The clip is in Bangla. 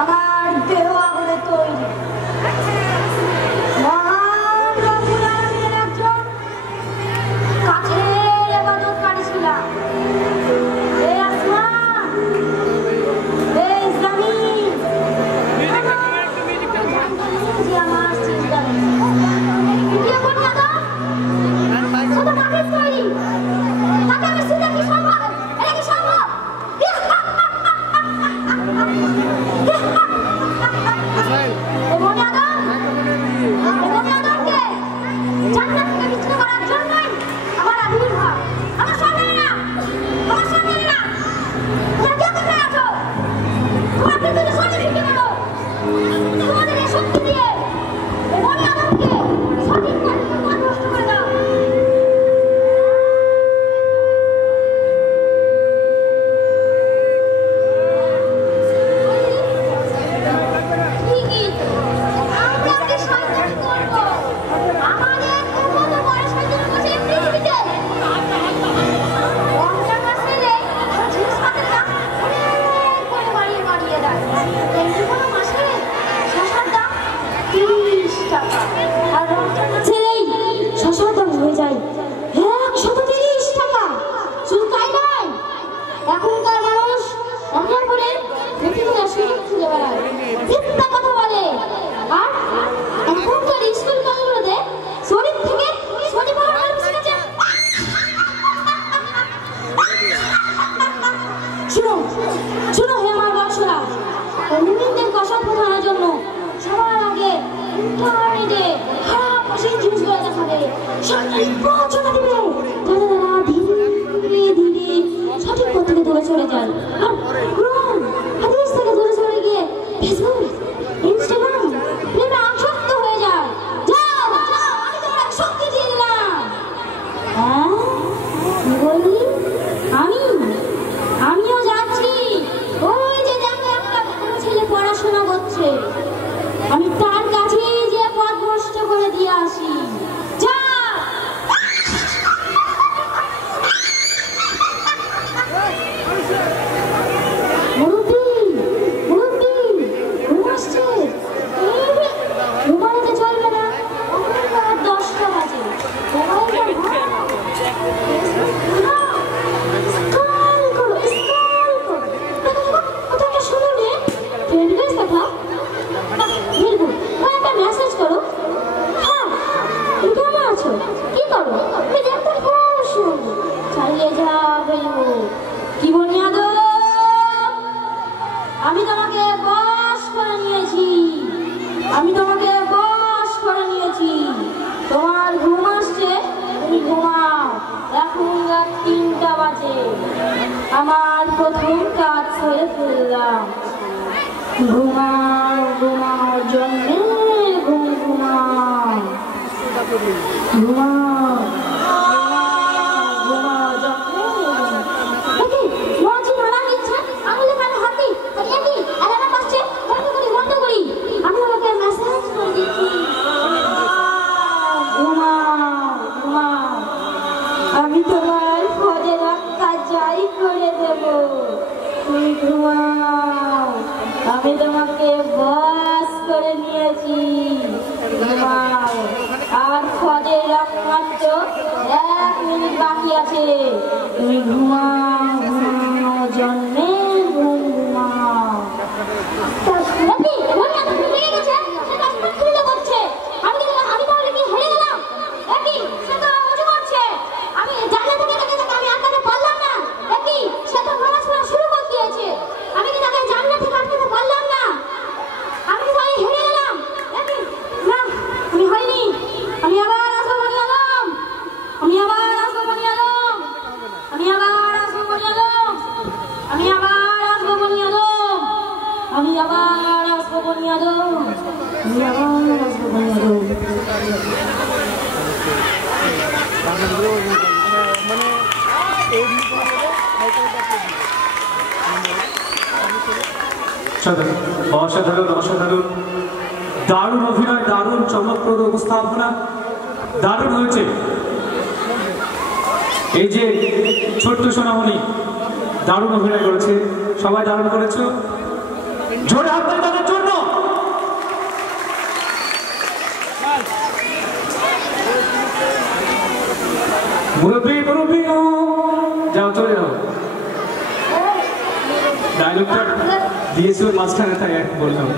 আমার দেহ আগুনে তৈরি। মহান রব্বুল আলামিনের একজন কাছের ইবাদতকারী ছিলাম। হে আসমান, হে জমিন, যে আমার চিন্তা নেই। দ্বিতীয় বুনিয়াদা, শুধু মাটির তৈরি। তাকে আমি চিন্তা কি সম্ভব? এটা কি সম্ভব? আমার প্রথম কাজ করে ফেললাম। ঘুমাও ঘুমাও জন্মে ঘুম ঘুমাও ঘুমাও ঘুমাও জন্মে। দেখি মজি মারা গেছে আঙুলে কানে হাতি আর এমনি আলাদা করছে। বন্ধ করি আমি ওকে মেসেজ করে দিচ্ছি। ঘুমাও ঘুমাও আমি তোমার ফজর কাজ জারি করে দেব। তুমি ঘুমাও আমি তোমাকে বস করে নিয়েছি। ঘুমাও আর ফজর মাত্র 1 মিনিট বাকি আছে। তুমি ঘুমাও ঘুমাও জন্মে ঘুম ঘুমাও। অসাধারণ অসাধারণ দারুণ অভিনয়, দারুণ চমকপ্রদ উপস্থাপনা, দারুণ হয়েছে। এই যে ছোট্ট সোনামণি দারুণ অভিনয় করেছে, সবাই দারুণ করেছো। জোরে হাততালি তাদের জন্য। মুরব্বী মুরব্বী যাও চলে যাও। ডায়লগটা দিয়েছিল মাঝখানে তাই এক বললাম।